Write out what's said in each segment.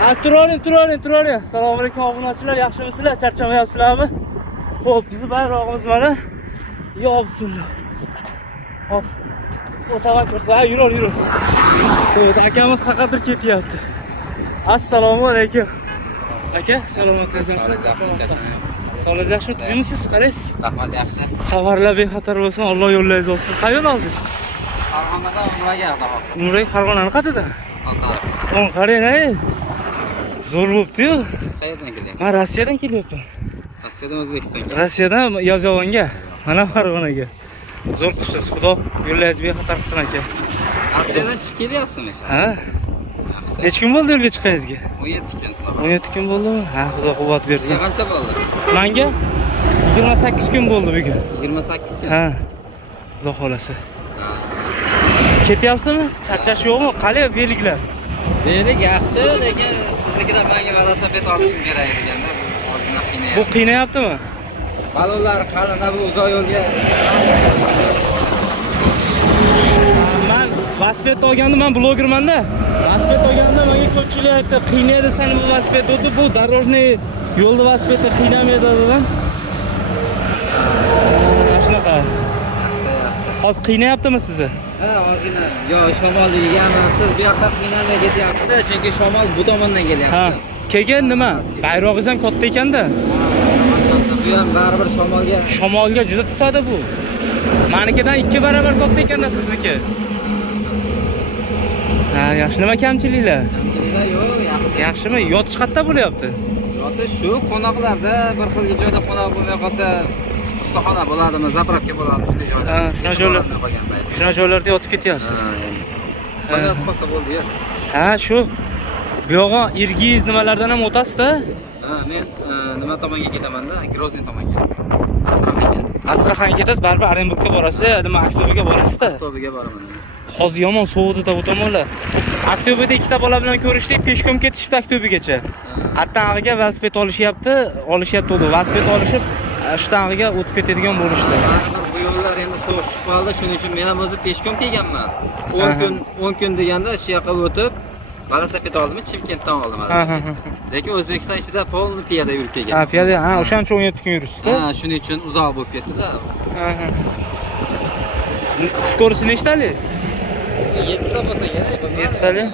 Ha, turavering. Assalomu alaykum obunachilar, yaxshimisizlar? Charchamayapsizlarmi? Xo'p, bizni bayrog'imiz mana. Yo, bismillah. Hop. O'taverib, yur. Xo'p, akamiz qaqadir ketyapti. Assalomu alaykum. Aka, salomatsizmi? Sog'ligingiz yaxshi, tuzimsiz, qaraysiz? Rahmat, yaxshi. Safarlar bexatar bo'lsin, Alloh yo'llaringiz olsin. Qayerdan oldingiz? Farg'onada Umraga yo'qdi. Umraga Farg'onani qayerdan? Oltiariq. Qarang-ay. Zo'r bo'pti-yu. Siz qayerdan kelyapsiz? Men Rossiyadan kelyapman. Rossiyadan O'zbekistonga. Rossiyadan Yozyovonga, mana Farg'onaga. Zo'r qushsiz, Xudo yo'llaringizni bexatar qilsin aka. Rossiyadan chiqib kelyapsizmi? Ha? Yaxshi. Necha kun bo'ldi yo'lga chiqqaningizga? 17 kun. 17 kun bo'ldimi? Ha, Xudo quvvat bersin. Sizga qancha bo'ldi? Menga 28 kun bo'ldi bugun. 28 kun. Ha. Xudo xolasa. Ketyapsizmi? Charchash yo'qmi? Qalay belgilar? Belik yaxshi, lekin siznikida menga velosiped olishim kerak deganda, ozgina qiynayapti. Bu qiynayaptimi? Balonlar qalinda bu uzoq yo'lga. Men velosiped olganda, men blogerman-da. Velosiped olganda menga ko'pchilik aytdi, qiynaydi seni bu velosiped o'tib, bu дорожный yo'lda velosipedda qiynamaydi dedim. Shunaqa. Yaxshi. Hozir qiynayaptimi sizni? Ha, ozgina. Yo, shamolligami, siz bu yoqqa qiynalmay ketyapsiz-da, chunki shamol bu tomondan kelyapti. Ha. Keyin nima? Bayrog'ingiz ham katta ekanda. Bu ham baribir Shamolga juda tutadi bu. Menikidan 2 barobar katta ekanda sizniki. Ha, yaxshi. Nima kamchiliklar? Kamchiliklar yo'q, yaxshi. Yaxshimi? Yotish qayerda bo'lyapti? Yotish shu qo'noqlarda bir xil joyda qo'noq bo'lmay qolsa, ustaxona bo'ladimi, zapravka bo'ladimi, shunday joyda. Ha, shuna joylarda yotib ketyapsiz. Ha, yotib qolsa bo'ldi-ya. Ha, shu. Bu yo'g'a Irgiz nimalardan ham o'tasiz-da? Ha, men nima tomonga ketaman-da, Grozniy tomonga. Astraxanga ketasiz, baribir Orenburgga borasiz, nima Aktyoberga borasiz-da. Aktyoberga boraman. Hozir yomon sovuqda bu tomonlar. Aktyoberda ikkita bola bilan ko'rishdik, peshkom ketishibdi Aktyobergacha. Attang'iga velosiped olishyapti, dedi. Velosiped olishib, shtang'iga o'tib ketadigan bo'lishdi. Baribir bu yo'llar endi sovuq tushib qoldi, shuning uchun men ham o'zi peshkom kelganman. 10 kun deganda shu yoqqa o'tib, velosiped oldim, Chimkentdan oldim velosiped. Lekin O'zbekiston ichida polni piyoda yurib kelgan. Ha, piyoda, ha, o'shancha 17 kun yuribsiz-da. Ha, shuning uchun uzoq bo'lib ketdi-da. Skorosti nechtalik? 7 ta bo'lsa kerak, bilmayman. 7 talik?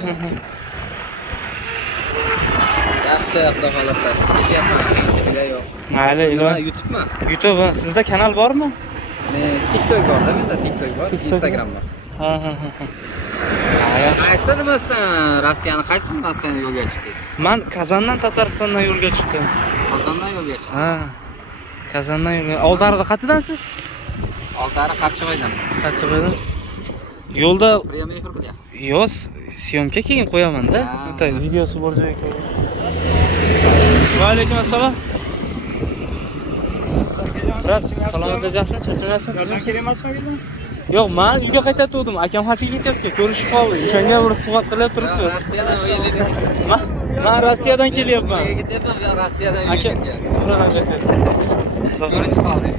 Yaxshi, xudo xolasa. Ketyapman, qiyinchiliklar yo'q. Mayli, Nima, YouTube'mi? YouTube, sizda kanal bormi? Men TikTok bor, menda TikTok bor, Instagram bor. Ha. Qaysi nimasidan, Rossiyani qaysi nimasidan yo'lga chiqdingiz? Men Kazandan Tataristondan yo'lga chiqdim. Qozondan yo'lga chiqdim. Ha. Kazandan yo'lga. Oltiariqda qayerdansiz? Oltiariq Qapchiqoydan. Qapchiqoydan. Yo'lda prямой efir qilyapsiz. Yo'q, syomka keyin qo'yaman-da. Bitta videosi bor joyga qo'yaman. Va alaykum assalom. Brat, salomatlik yaxshimi? Charchamayapsizmi? Yordam kerak emasmi? Yo'q, men uyga qaytayotgandim. Akam hajga ketyapti, ko'rishib qoldik. O'shanga bir suhbat qilib turibmiz. Rossiyadan o'yinlaydi. Men Rossiyadan kelyapman. Nega ketyapman? Men Rossiyadan Aka, ko'rishib qoldik.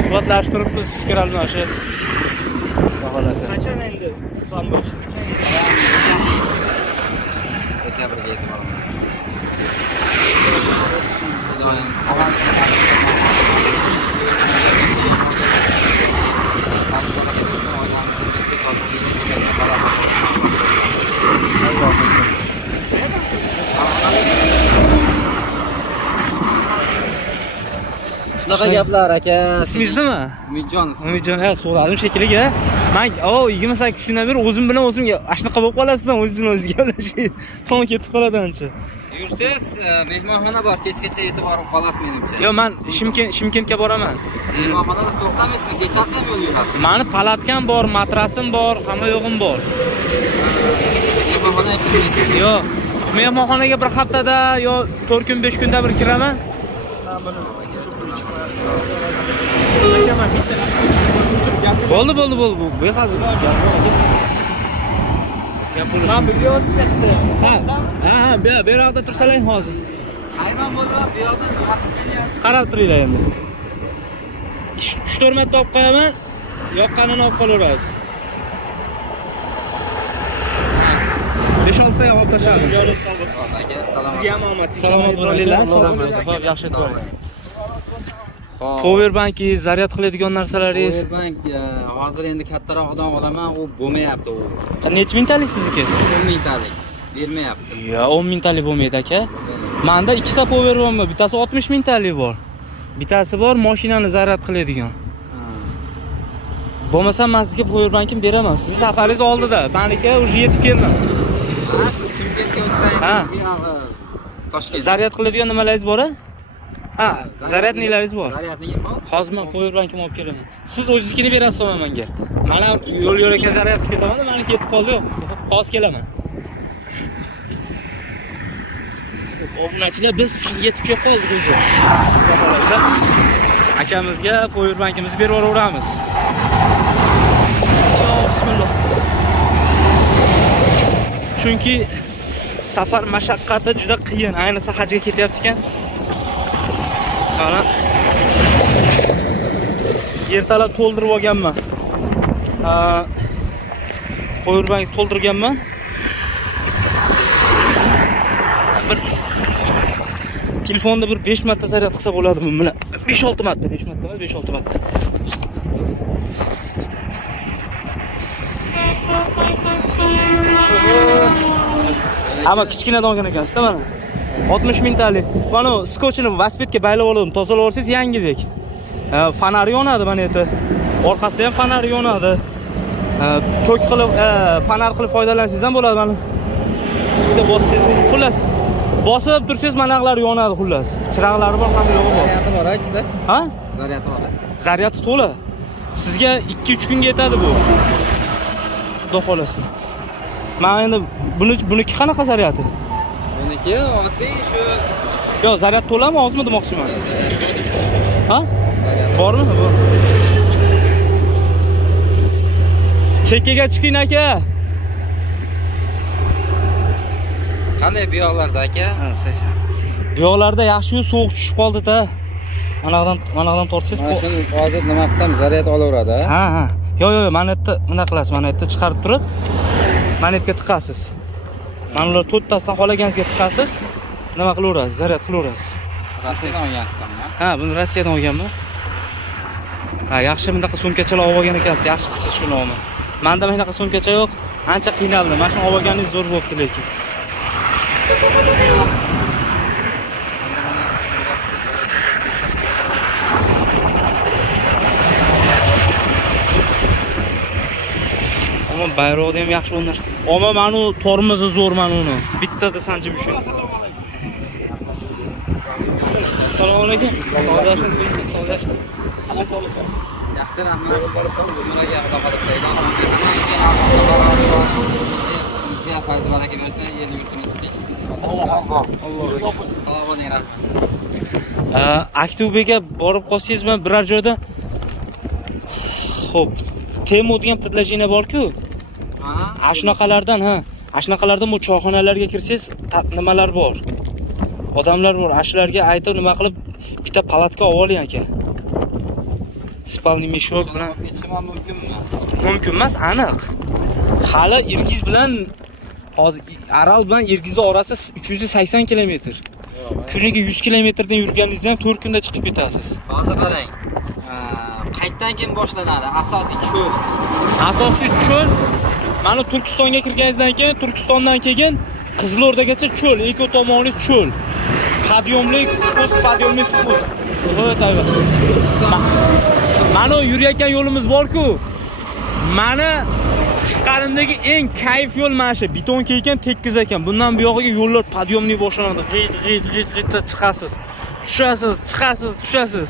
Suhbatlashib turibmiz, fikr almashib. Xohlasa. Qachon endi plan bor? Dekabrga yetib boraman. Shunaqa gaplar aka. Ismingiz nima? Umidjon ismi. Umidjon, ha, so'radim shekilli. Men 28 kundan beri o'zim bilan o'zim ashnaqa bo'lib qolasiz, o'zingiz o'zingizga gaplashib. Qon ketib qoladi ancha. Yursiz, mehmonxona bor, kechgacha yetib borib qolasiz menimcha. Yo'q, men Shimkentga boraman. Mehmonxonada to'xtamaysizmi? Kechasi ham yo'l yurasiz. Meni palatkam bor, matrasim bor, hamma yo'g'im bor. Mehmonxonaga kirmaysiz. Yo'q, mehmonxonaga bir haftada yo 4 kun 5 kunda bir kiraman. Bo'ldi. Bu hozir Men bugun o'zim ketdim. Ha, bu yoqda tursalang hozir. Hayron bo'laman, bu yoqdan vaqt kelyapti. Qarab turinglar endi. 3-4 marta olib qo'yaman, yoqqanini olib qolaverasiz. 5-6 bitta olib tashladim. Jonim sog' bo'lsin. Aka, salomat. Sizga ham omad. Salomat bo'linglar. Xo'p, yaxshi aytib. Powerbanki, zaryad qiladigan narsalaringiz. Powerbank hozir endi kattaroqdan olaman, u bo'lmayapti u. Necha mingtalik sizniki? 10 mingtalik. Bermayapti. Ya, 10 mingtalik bo'lmaydi aka. Menda ikkita powerbank bor. Bittasi 60 mingtalik bor. Bittasi bor, mashinani zaryad qiladigan. Bo'lmasa men sizga powerbankni beraman. Siz safaringiz oldida. Meniki уже yetib keldim. Siz Chimkentga o'tsangiz, Toshkent. Zaryad qiladigan nimalaringiz bor-a? Ha, zaryadniklaringiz bor. Zaryadnigim bor. Hozir men powerbankimni olib kelaman. Siz o'zingiznikini berasiz menga. Men ham yo'l-yo'lakay zaryad qilib ketaman, meniki yetib qoldi-yu. Hozir kelaman. Obunachilar biz yetib kelib qoldik o'zi. Xo'p, akamizga powerbankimizni berib yuboramiz. Bismillah. Chunki safar mashaqqati juda qiyin, ayniqsa hajga ketyapti ekan. Mana ertalab to'ldirib olganman. Powerbank to'ldirganman. Bir telefonda bir 5 marta zaryad qilsa bo'ladimi? Mana 5-6 marta, 5 marta emas, 5-6 marta. Ama kichkinadan olgan ekansiz-da mana. 60 mingtalik. Mana skochini Vaspetga baylab oldim. Tozalab olsangiz yangidek. Fanari yonadi mana yerda. Orqasida ham fanari yonadi. Tok qilib, fanar qilib foydalansangiz ham bo'ladi mana. Bitta bossangiz, xullas. Bosib tursangiz manaqlar yonadi xullas. Chiroqlari bor, hamma yo'g'i bor. Zaryadi bor, ichida. Ha? Zaryadi bor. Zaryadi to'la. Sizga 2-3 kunga yetadi bu. Xudo xolasa. Men endi buniki qanaqa zaryadi? Buniki oddiy shu. Yo, zaryad to'lami, ozmi demoqchiman. Ha? Zaryad. Bormi? Bor. Chekkaga chiqing aka. Qanday buyoqlarda aka? Ha, 80. Buyoqlarda yaxshi-yu sovuq tushib qoldi-da. Manaqdan tortsangiz. Mana shuni hozir nima qilsam zaryad olaveradi. Ha. Yo, mana yerda nima qilasiz? Mana yerda chiqarib turib, mana yerga tiqasiz. Mana ular to'rttasidan xolaganingizga tiqasiz. Nima qilaverasiz? Zaryad qilaverasiz. Rossiyadan olgansizmi? Ha, buni Rossiyadan olganman. Ha, yaxshi bunaqa sumkachalar olib olgan ekansiz. Yaxshi qilibsiz shuni olma. Menda bunaqa sumkacha yo'q. Ancha qiynaldim. Mana shuni olib olganingiz zo'r bo'pti lekin. Ama bayroqda ham yaxshi o'rnash. Ama mana u tormozi zo'r mana uni. Bittada sanjib shu. Assalomu alaykum. Sog'lashing. Yaxshi, rahmat. Nimaga xudo xolasa e'lon bizga fayz baraka bersin, yer yurtimiz tinchsin. Alloh sog' bo'ling, rahmat. Aktubiga borib qolsangiz, men biror joyda xo'p, Temu degan предложение bor-ku. Ashnaqalardan, Ashnaqalardan bu choyxonalarga kirsangiz, nimalar bor? Odamlar bor. Ashlarga aytib nima qilib bitta palatka olib oling aka. Spalni meshok bilan mumkinmi? Mumkin emas, aniq. Hali Irgiz bilan hozir Aral bilan Irgizni orasi 380 kilometr. Kuniga 100 kilometrdan yurganingizda ham 4 kunda chiqib ketasiz. Hozir qarang. Qayerdan keyin boshlanadi? Asosiy cho'l. Asosiy cho'l. Mana Turkistonga kirganingizdan keyin, Turkistondan keyin Qizilordagacha cho'l, eko tomoni cho'l. Podyomlik, spust, podyomlik, spust. Xudo tayva. Mana yurayotgan yo'limiz bor-ku. Mana chiqqanimdagi eng kayf yo'l mana shu. Beton keygan tekkiz ekan. Bundan bu yog'iga yo'llar podyomlik boshlanadi. G'ij chiqasiz. Tushasiz, chiqasiz, tushasiz.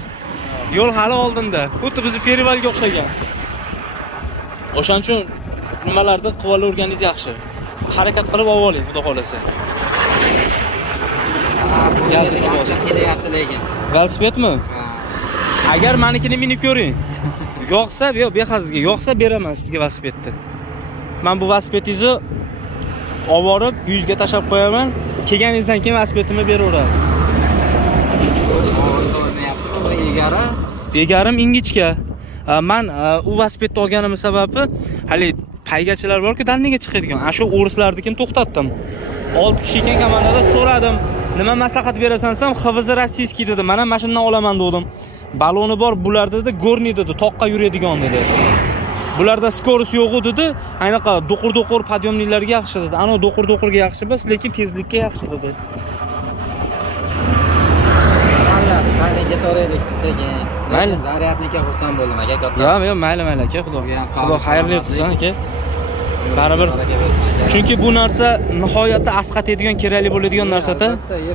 Yo'l hali oldinda. Xuddi bizni Perivalga o'xshagan. O'shaning uchun nimalarda qilib o'rganingiz yaxshi. Harakat qilib oling, xudo xolasa. Kelyapti lekin. Velosipedmi? Agar menikini minib ko'ring. Yo'qsa, behazizga, yo'qsa beraman sizga velosipedni. Men bu velosipedingizni olib borib, uyingizga tashlab qo'yaman. Kelganingizdan keyin velosipedimni beraverasiz. Egarim ingichka. Men u velosipedni olganim sababi, hali haygachilar bor-ku, danniga chiqadigan. Ana shu o'rislarnikini to'xtatdim. 6 kishi ekan komandada so'radim. Nima maslahat berasan desam, XVZ rossiyskiy dedi. Mana mashinadan olaman dedim. Baloni bor, bularda dedi, gorni dedi, toqqa yuradigan dedi. Bularda skorost yo'q dedi. Aynaqa do'qir-do'qir podyomliklarga yaxshi dedi. Ana do'qir-do'qirga yaxshi emas, lekin tezlikka yaxshi dedi. Mana qanday toraylik chiqsagan. Mayli. Zaryadnika xursand bo'ldim aka, katta. Yo'q, mayli aka, Xudo xayrli qilsin aka. Baribir. Chunki bu narsa nihoyatda asqatadigan, kerakli bo'ladigan narsa-da.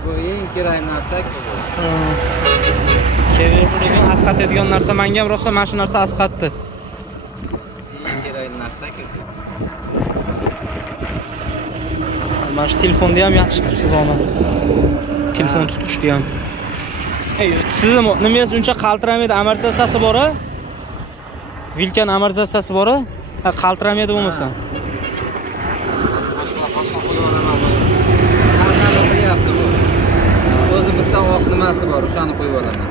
Bu eng kerakli narsa-ku bu. Kerakli bo'ladigan, asqatadigan narsa. Menga ham rosa mana shu narsa asqatdi. Eng kerakli narsa-ku. Mana shu telefonni ham yaxshi qilibsiz ona. Telefon tutishdi ham. Sizni nimangiz uncha qaltiramaydi, amortizatsiyasi bor-a? Vilkan amortizatsiyasi bor-a? Ha, qaltiramaydi bo'lmasa. Boshqa qo'yib olaman. Qanday qilyapti bu? O'zi bitta oq nimasi bor, o'shani qo'yib olaman.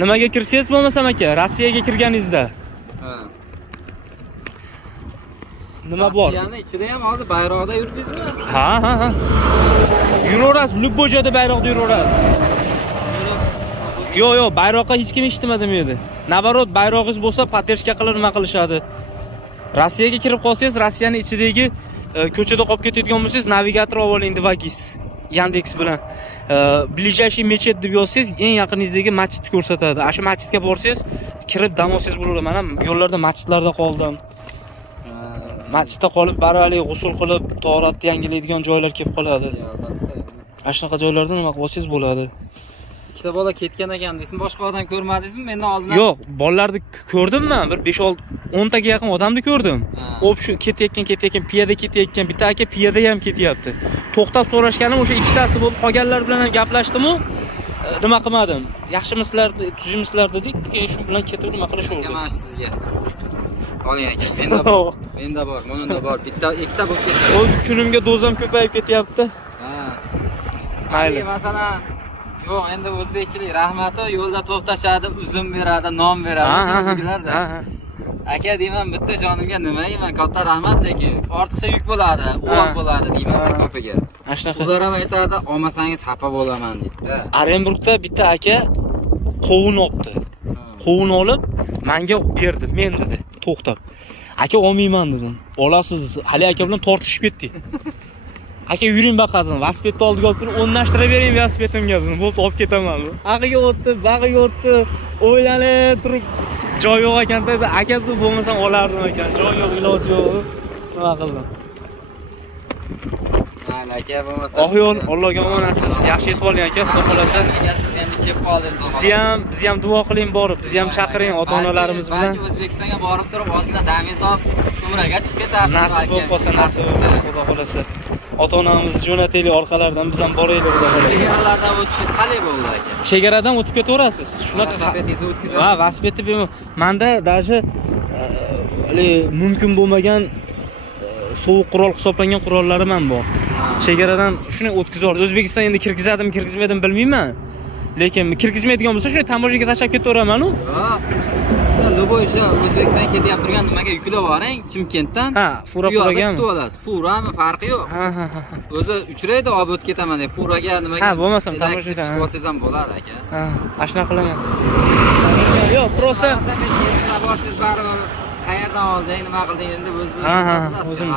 Nimaga kirsangiz bo'lmasam aka, Rossiyaga kirganingizda. Ha. Nima bor? Rossiyani ichida ham hozir bayroqda yurdingizmi? Ha. Yuraverasiz, любой joyda bayroqda yuraverasiz. Yo'q, bayroqqa hech kim eshitmadim edi. Nabarot bayrog'ingiz bo'lsa, pateshka qilib nima qilishadi. Rossiyaga kirib qolsangiz, Rossiyaning ichidagi ko'chada qolib ketadigan bo'lsangiz, navigator olib oling, Devagis, Yandex bilan. Ближайший mechet deb yozsangiz, eng yaqiningizdagi masjidni ko'rsatadi. O'sha masjidga borsangiz, kirib dam olsangiz bo'ladi. Mana yo'llarda masjidlarda qoldim. Masjidda qolib, barvali g'usul qilib, tahoratni yangilaydigan joylar kelib qoladi. Ana shunaqa joylarda nima qilsangiz bo'ladi. Ikkita bola ketgan ekan desam, boshqa odam ko'rmadingizmi? Mendan oldin. Yo'q, bolalarni ko'rdimman. Bir 5-6 10 taga yaqin odamni ko'rdim. O'p shu ketayotgan, piyoda ketayotgan, bitta aka piyoda ham ketyapti. To'xtab so'rashganim o'sha ikkitasi bo'lib qolganlar bilan ham gaplashdim-u, nima qilmadim. Yaxshimisizlar, tuzimsizlar dedik, keyin shu bilan ketib nima qilishaverdik. Mana sizga. Oling aka, menda bor, monunda bor. Bitta, ikkita bo'lib ketdi. O'z kunimga dozam ko'payib ketyapti. Ha. Mayli. Masalan, yo'q, endi o'zbekchilik rahmati yo'lda to'xtashadi, uzum beradi, non beradi sizlarga. Aka deyman, bitta jonimga nima deyman, katta rahmat, lekin ortiqcha yuk bo'ladi, uvoq bo'ladi deyman ko'piga. Ashnaqa. Ular ham aytadi, olmasangiz xafa bo'laman deydi. Orenburgda bitta aka qovun olibdi. Qovun olib, menga berdi, men dedi, to'xtab. Aka olmayman dedim. Olasiz dedi. Hali aka bilan tortishib ketdik. Aka yuring baqadim, velosipedni oldiga olib turib, o'rnashtirib bering velosipetimga dedim. Bo'ldi, olib ketaman. Aqiga o'tdi, bag'iga o'tdi. O'ylanib turib, joy yo'q ekan dedi. Aka deb bo'lmasam olardim ekan. Joy yo'q, iloji yo'q. Nima qildim? Mayli aka, bo'lmasa. Oh yo'l, Allohga omonatsiz. Yaxshi yetib oling aka, xudo xolasa. Siz endi kelib qoldingiz. Biz ham duo qiling borib, biz ham chaqiring ota-onalarimiz bilan. Balki O'zbekistonga borib turib, ozgina damingizni olib umraga chiqib ketarsiz. Nasib bo'lib qolsa, nasib bo'lsa, xudo xolasa. Ota-onamizni jo'nataylik orqalaridan, biz ham boraylik, xudo xolasa. Chegaralardan o'tishingiz qalay bo'ldi aka? Chegaradan o'tib ketaverasiz. Shunaqa velosipedingizni o'tkazasiz. Ha, velosipedni menda даже mumkin bo'lmagan sovuq qurol hisoblangan qurollarim ham bor. Chegaradan shuni o'tkazib, O'zbekiston endi kirgizadim, kirgizmadim bilmayman. Lekin kirgizmaydigan bo'lsa, shuni tamojaga tashlab ketaveraman-u. Lo'boy o'sha O'zbekistonga ketyapti turgan nimaga yuklab boring, Chimkentdan. Ha, fura quragan. Kutib olasiz. Furami farqi yo'q. Ha. O'zi uchraydi, olib o'tib ketaman deb furaga nimaga. Ha, bo'lmasam tamojaga chiqib olsangiz ham bo'ladi aka. Ha, ashuna qilaman. Yo'q, prosta borsiz baribir qayerdan olding, nima qilding endi o'zim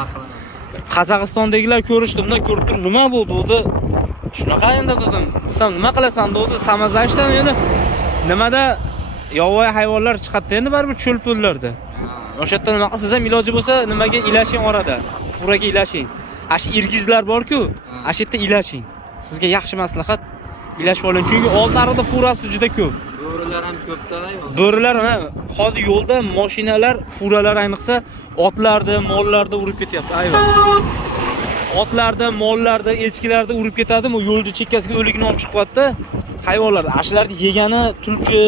Qozog'istondagilar ko'rishdi, bundan ko'rib turib, nima bo'ldi dedi. Shunaqa endi dedim. Desam, nima qilasan dedi. Samazashdan endi nimada yovvoyi hayvonlar chiqadi endi baribir cho'l-po'llarda. O'sha yerda nima qilsangiz ham iloji bo'lsa, nimaga ilashing orada. Furaga ilashing. Ash irgizlar bor-ku, ash yerda ilashing. Sizga yaxshi maslahat, ilashib oling. Chunki oltarida furasi juda ko'p. Bo'rilar ham ko'pda yo'lda. Bo'rilar hozir yo'lda mashinalar, furalar ayniqsa otlarni, mollarni urib ketyapti. Ayvon. Otlarda, mollarda, echkilarda urib ketadimi, yo'lning chekkasiga o'ligini olib chiqyapti. Hayvonlar, ashlarni yegani tulki,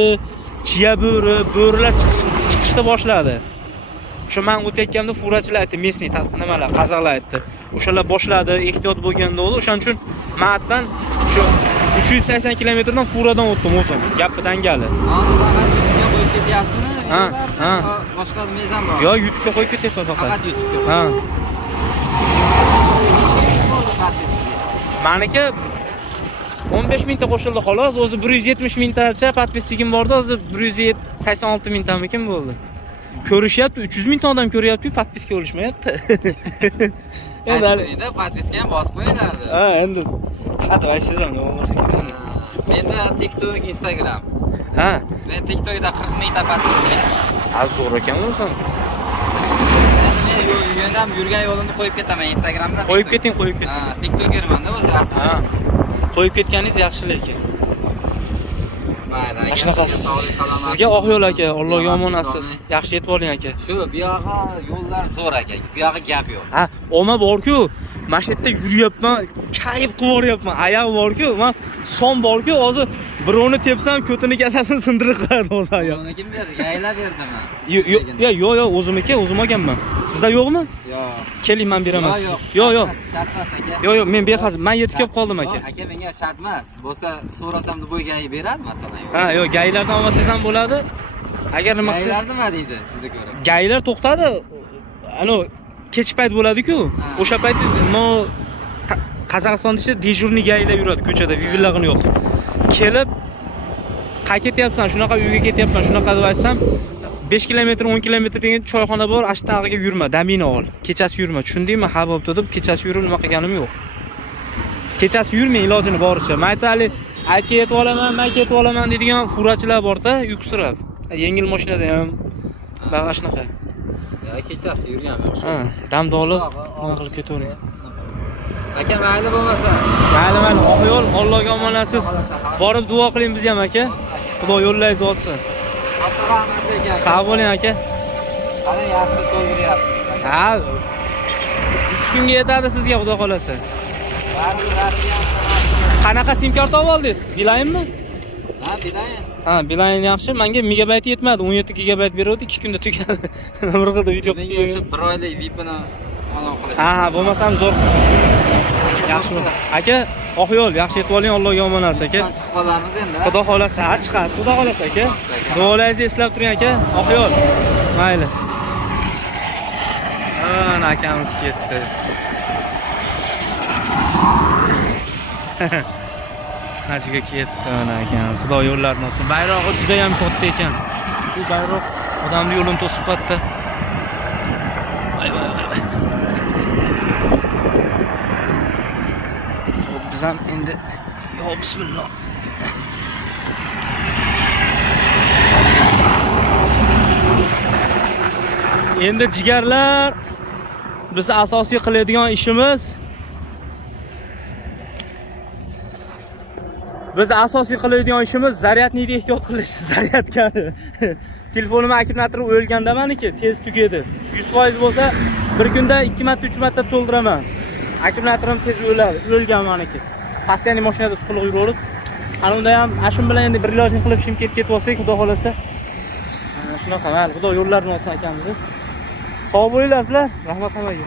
chiya bo'ri, bo'rilar chiqishda boshladi. O'sha men o'tayotganda furachilar aytdi, местный nimalar, qozoqlar aytdi. O'shalar boshladi, ehtiyot bo'lganda bo'ldi. O'shaning uchun ma'atdan shu 380 kilometrdan furadan o'tdim o'zim. Gapidan gali. Hozir faqat qo'yib Egasini videolarda boshqa nimangiz ham bor? Yo, YouTube'ga qo'yib ketyapman faqat. Faqat YouTube'ga. Ha. Podpisangiz. Meniki 15 mingta qo'shildi xolos. O'zi 170 mingtacha podpisligim bordi, o'zi 186 mingtamikin bo'ldi. Ko'rishyapti, 300 mingta odam ko'ryapti-yu, podpiska olishmayapti. Endi podpiska ham bosib qo'yinglardi. Ha, endi. Davay sezon bo'lmasa kerak. Menda TikTok, Instagram. Ha. Men TikTokda 40 mingta podpislik. Zo'r ekan o'zi. Men ham yurgan yo'limni qo'yib ketaman Instagramda. Qo'yib keting. Ha, TikTokerman-da o'zi aslida. Ha. Qo'yib ketganingiz yaxshi lekin. Mayli, aka. Sizga oq yo'l aka, Allohga omonatsiz. Yaxshi yetib oling aka. Shu bu yog'i yo'llar zo'r aka. Bu yog'i gap yo'q. Ha, omma bor-ku, mana shu yerda yuryapman, kayf qilib yuryapman. Oyoq bor-ku, men son bor-ku, hozir birovni tepsam, ko'tini kasasini sindirib qo'yadi hozir oyoq. Uni kim berdi? Yayla berdimi? Yo'q, o'zimniki, o'zim olganman. Sizda yo'qmi? Yo'q. Keling, men beraman. Yo'q. Shart emas aka. Yo'q, men behaz, men yetib kelib qoldim aka. Aka, menga shart emas. Bo'lsa, so'rasam deb bo'ygayi beradi masalan. Ha, yo'q, gaylardan olmasangiz ham bo'ladi. Agar nima qilsangiz. Gaylar nima deydi sizga ko'ra? Gaylar to'xtadi. Ano kech payt bo'ladi-ku. O'sha payt Qozog'istonda ichida dejurniy gaylar yuradi ko'chada, vivillarni yo'q. Kelib qaytyapsan, shunaqa uyga ketyapman, shunaqa deb aytsam, 5 kilometr, 10 kilometr degan choyxona bor, ashtag'iga yurma, damini ol. Kechasi yurma, tushundingmi? Ha, bo'pti deb kechasi yurib nima qilganim yo'q. Kechasi yurmang ilojini boricha. Maytali aka yetib olaman, men ketib olaman deydigan furachilar bor-da, yuksirab. Yengil mashinada ham baga shunaqa. Ya kechasi yurganman o'sha. Ha, damda olib, nima qilib ketavering. Aka, mayli bo'lmasa. Mayli, oq yo'l, Allohga omonatsiz. Borib duo qiling biz ham aka. Xudo yo'llaringizni ochsin. Sog' bo'ling aka. Qani yaxshi to'ldiryapsiz. Ha. 3 kunga yetadi sizga xudo xolasa. Qanaqa sim kart olib oldingiz? Bilayinmi? Ha, bilayin. Ha, bilayin yaxshi. Menga megabayt yetmadi. 17 gigabayt beruvdi, 2 kunda tugadi. Bir qildi video qilib. Menga o'sha 1 oylik VIP-ni olib qolish. Ha, bo'lmasam zo'r. Yaxshi. Aka, oq yo'l, yaxshi yetib oling, Allohga omonat aka. Chiqib qolamiz endi. Xudo xolasa, chiqasiz, xudo xolasa aka. Duolaringizni eslab turing aka. Oq yo'l. Mayli. Ana akamiz ketdi. Nachiga ketdi ana akamiz. Xudo yo'llarini olsin. Bayrog'i juda ham katta ekan. Bu bayroq odamning yo'lini to'sib qo'ydi. Voy. Biz ham endi yo bismillah. Endi jigarlar, biz asosiy qiladigan ishimiz zaryadnikni ehtiyot qilish, zaryadkani. Telefonimni akkumulyatori o'lganda meniki tez tugadi. 100% bo'lsa bir kunda 2 marta 3 marta to'ldiraman. Akkumulyatorım tez o'lgan meniki. Postoyanniy mashinada suqilib yuraverib, ana unda ham ashim bilan endi bir ilojni qilib Shimkentga ketib olsak, xudo xolasa. Shunaqa, mayli, xudo yo'llarini olsin akamizni. Sog' bo'linglar sizlar. Rahmat hammaga.